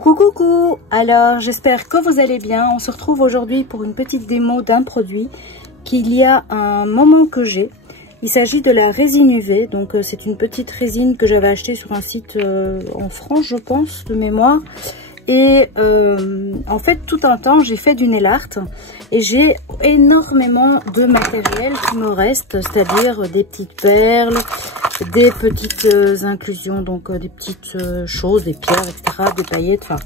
Coucou coucou. Alors j'espère que vous allez bien. On se retrouve aujourd'hui pour une petite démo d'un produit qu'il y a un moment que j'ai. Il s'agit de la résine UV. Donc c'est une petite résine que j'avais achetée sur un site en France, je pense, de mémoire. Et en fait, tout un temps, j'ai fait du nail art et j'ai énormément de matériel qui me reste, c'est-à-dire des petites perles, des petites inclusions, donc des petites choses, des pierres, etc., des paillettes, enfin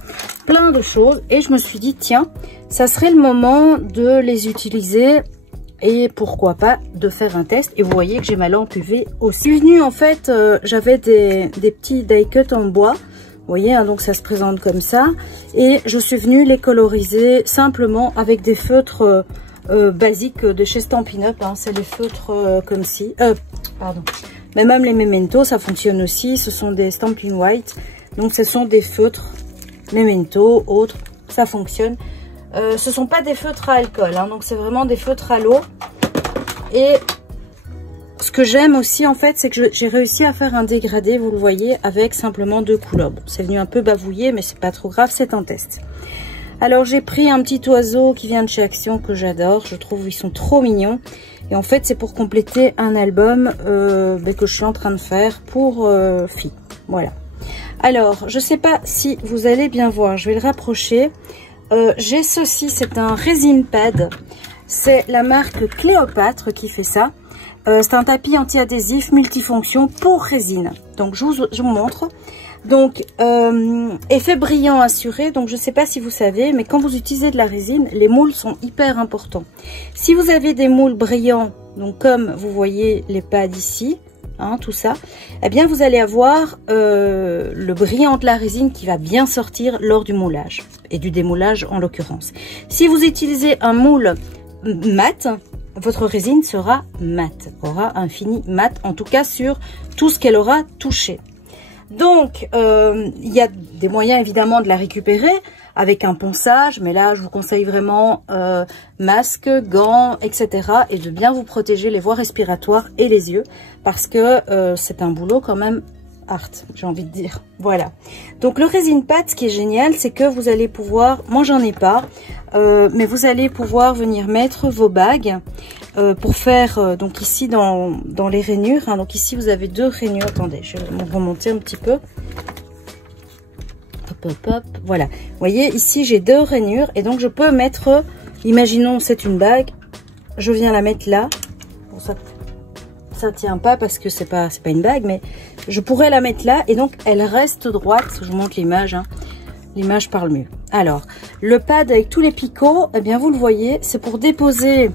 plein de choses. Et je me suis dit, tiens, ça serait le moment de les utiliser et pourquoi pas de faire un test. Et vous voyez que j'ai ma lampe UV aussi. Je suis venue, en fait, j'avais des petits die cut en bois. Vous voyez, hein, donc ça se présente comme ça. Et je suis venue les coloriser simplement avec des feutres basiques de chez Stampin' Up. Hein. C'est les feutres comme ci. Pardon. Mais même les Memento, ça fonctionne aussi. Ce sont des Stampin' White. Donc ce sont des feutres Memento, autres. Ça fonctionne. Ce ne sont pas des feutres à alcool. Hein, donc c'est vraiment des feutres à l'eau. Et ce que j'aime aussi, en fait, c'est que j'ai réussi à faire un dégradé, vous le voyez, avec simplement 2 couleurs. Bon, c'est venu un peu bavouiller, mais c'est pas trop grave, c'est un test. Alors, j'ai pris un petit oiseau qui vient de chez Action que j'adore. Je trouve ils sont trop mignons. Et en fait, c'est pour compléter un album que je suis en train de faire pour filles. Voilà. Alors, je sais pas si vous allez bien voir. Je vais le rapprocher. J'ai ceci, c'est un resin pad. C'est la marque Cléopâtre qui fait ça. C'est un tapis anti-adhésif multifonction pour résine. Donc je vous montre. Donc effet brillant assuré. Donc je ne sais pas si vous savez, mais quand vous utilisez de la résine, les moules sont hyper importants. Si vous avez des moules brillants, donc comme vous voyez les pads ici, hein, tout ça, eh bien vous allez avoir le brillant de la résine qui va bien sortir lors du moulage et du démoulage en l'occurrence. Si vous utilisez un moule mat, votre résine sera mate, aura un fini mat, en tout cas sur tout ce qu'elle aura touché. Donc, il y a des moyens évidemment de la récupérer avec un ponçage, mais là, je vous conseille vraiment masque, gants, etc. et de bien vous protéger les voies respiratoires et les yeux parce que c'est un boulot quand même art, j'ai envie de dire. Voilà. Donc, le resin pad, ce qui est génial, c'est que vous allez pouvoir, moi j'en ai pas, mais vous allez pouvoir venir mettre vos bagues pour faire, donc ici dans les rainures, hein, donc ici vous avez 2 rainures, attendez, je vais remonter un petit peu, hop, hop, hop, voilà, vous voyez, ici j'ai 2 rainures, et donc je peux mettre, imaginons c'est une bague, je viens la mettre là, bon ça tient pas parce que c'est pas une bague, mais je pourrais la mettre là, et donc elle reste droite, je vous montre l'image, hein. L'image parle mieux. Alors, le pad avec tous les picots, eh bien vous le voyez, c'est pour déposer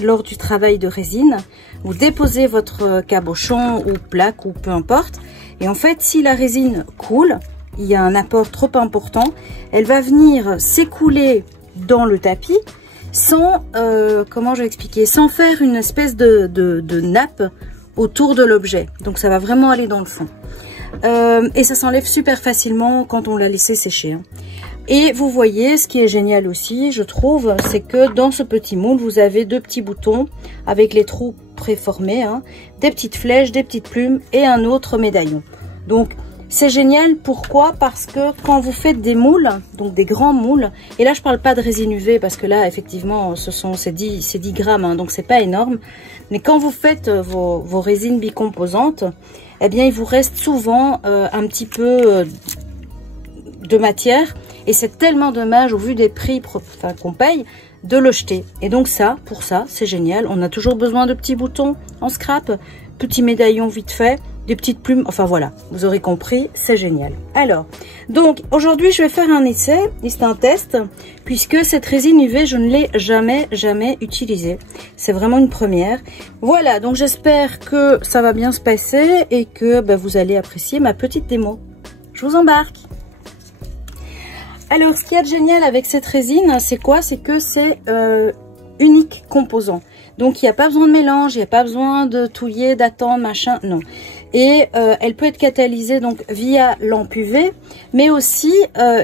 lors du travail de résine, vous déposez votre cabochon ou plaque ou peu importe. Et en fait, si la résine coule, il y a un apport trop important, elle va venir s'écouler dans le tapis sans, comment je vais expliquer, sans faire une espèce de nappe autour de l'objet. Donc ça va vraiment aller dans le fond. Et ça s'enlève super facilement quand on l'a laissé sécher. Hein. Et vous voyez, ce qui est génial aussi, je trouve, c'est que dans ce petit moule, vous avez 2 petits boutons avec les trous préformés, hein, des petites flèches, des petites plumes et un autre médaillon. Donc, c'est génial. Pourquoi? Parce que quand vous faites des moules, donc des grands moules, et là, je parle pas de résine UV parce que là, effectivement, c'est 10 grammes, hein, donc c'est pas énorme. Mais quand vous faites vos résines bicomposantes, eh bien, il vous reste souvent un petit peu de matière. Et c'est tellement dommage au vu des prix qu'on paye de le jeter. Et donc ça, pour ça, c'est génial. On a toujours besoin de petits boutons en scrap, petits médaillons vite fait, des petites plumes. Enfin voilà, vous aurez compris, c'est génial. Alors, donc aujourd'hui, je vais faire un essai, et c'est un test, puisque cette résine UV, je ne l'ai jamais utilisée. C'est vraiment une première. Voilà, donc j'espère que ça va bien se passer et que vous allez apprécier ma petite démo. Je vous embarque. Alors, ce qu'il y a de génial avec cette résine, c'est quoi? C'est que c'est unique composant. Donc, il n'y a pas besoin de mélange, il n'y a pas besoin de touiller, d'attendre, machin, non. Et elle peut être catalysée donc via lampe UV, mais aussi,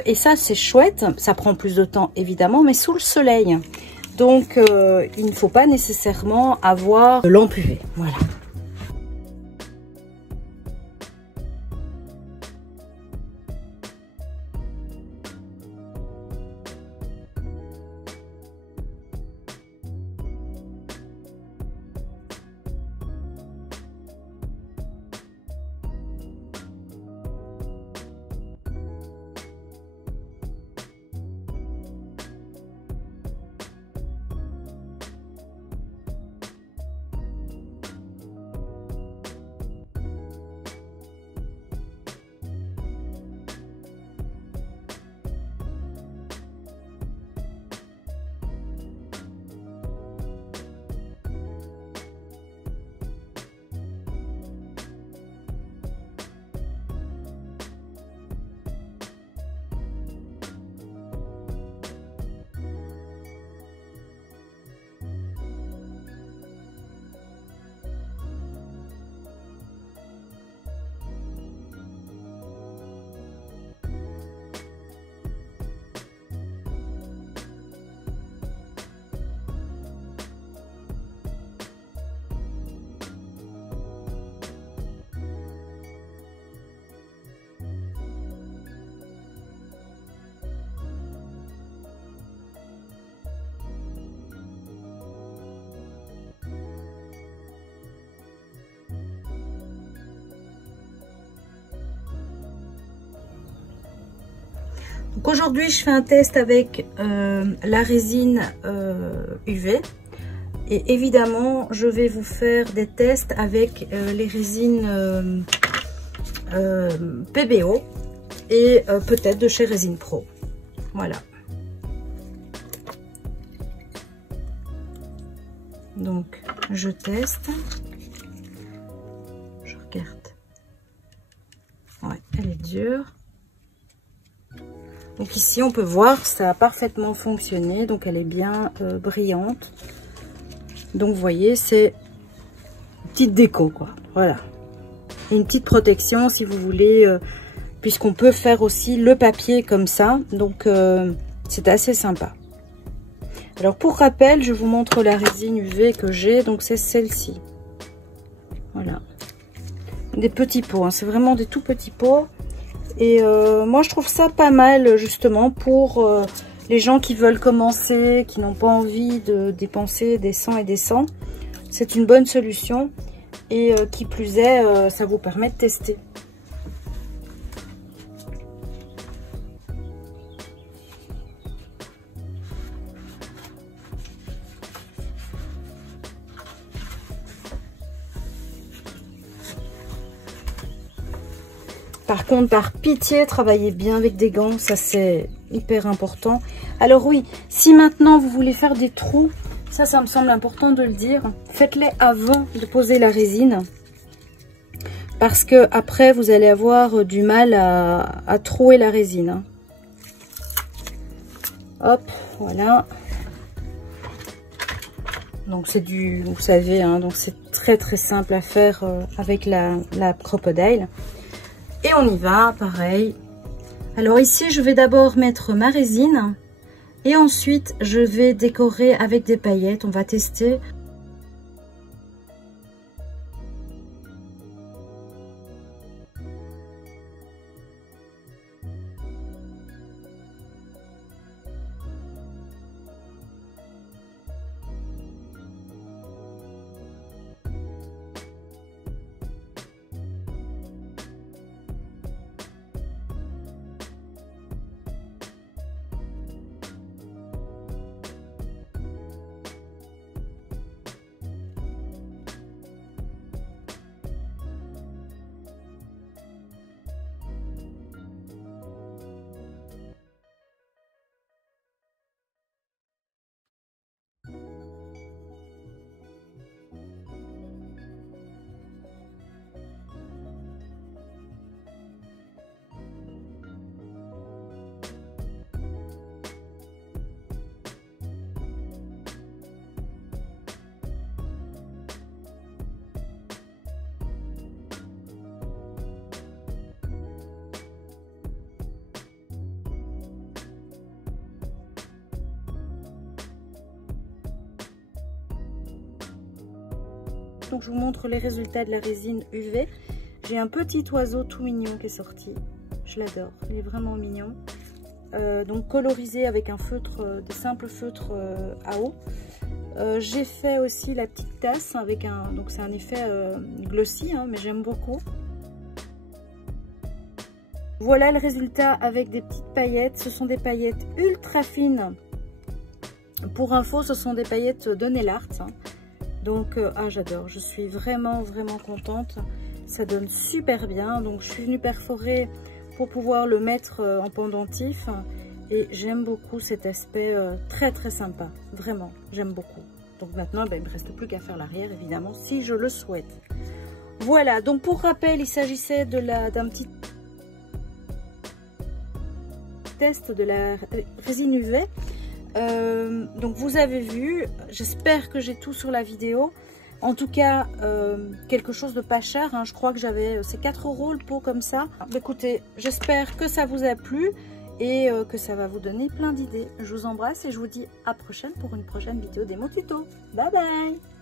et ça c'est chouette, ça prend plus de temps évidemment, mais sous le soleil. Donc, il ne faut pas nécessairement avoir de lampe UV, voilà. Donc aujourd'hui, je fais un test avec la résine UV. Et évidemment, je vais vous faire des tests avec les résines PBO et peut-être de chez Résine Pro. Voilà. Donc, je teste. Je regarde. Ouais, elle est dure. Donc ici, on peut voir, ça a parfaitement fonctionné. Donc, elle est bien brillante. Donc, vous voyez, c'est une petite déco, quoi. Voilà. Et une petite protection, si vous voulez, puisqu'on peut faire aussi le papier comme ça. Donc, c'est assez sympa. Alors, pour rappel, je vous montre la résine UV que j'ai. Donc, c'est celle-ci. Voilà. Des petits pots, hein. C'est vraiment des tout petits pots. Et moi, je trouve ça pas mal, justement, pour les gens qui veulent commencer, qui n'ont pas envie de dépenser des cents et des cents. C'est une bonne solution. Et qui plus est, ça vous permet de tester. Par contre, par pitié, travaillez bien avec des gants, ça c'est hyper important. Alors oui, si maintenant vous voulez faire des trous, ça me semble important de le dire, faites-les avant de poser la résine. Parce que après vous allez avoir du mal à trouer la résine. Hein. Hop, voilà. Donc c'est du, vous savez, hein, donc c'est très simple à faire avec la Crocodile. Et on y va, pareil. Alors ici, je vais d'abord mettre ma résine. Et ensuite, je vais décorer avec des paillettes. On va tester. Donc je vous montre les résultats de la résine UV. J'ai un petit oiseau tout mignon qui est sorti. Je l'adore, il est vraiment mignon. Donc colorisé avec un feutre, des simples feutres à eau. J'ai fait aussi la petite tasse avec un, donc c'est un effet glossy, hein, mais j'aime beaucoup. Voilà le résultat avec des petites paillettes. Ce sont des paillettes ultra fines. Pour info, ce sont des paillettes de Nail Art. Hein. Donc, j'adore. Je suis vraiment contente. Ça donne super bien. Donc, je suis venue perforer pour pouvoir le mettre en pendentif. Et j'aime beaucoup cet aspect très sympa. Vraiment, j'aime beaucoup. Donc maintenant, il ne me reste plus qu'à faire l'arrière, évidemment, si je le souhaite. Voilà. Donc, pour rappel, il s'agissait d'un petit test de la résine UV. Donc vous avez vu, j'espère que j'ai tout sur la vidéo. En tout cas, quelque chose de pas cher, hein. Je crois que j'avais, c'est 4 € le pot comme ça. Écoutez, j'espère que ça vous a plu et que ça va vous donner plein d'idées. Je vous embrasse et je vous dis à prochaine pour une prochaine vidéo démo tuto. Bye bye.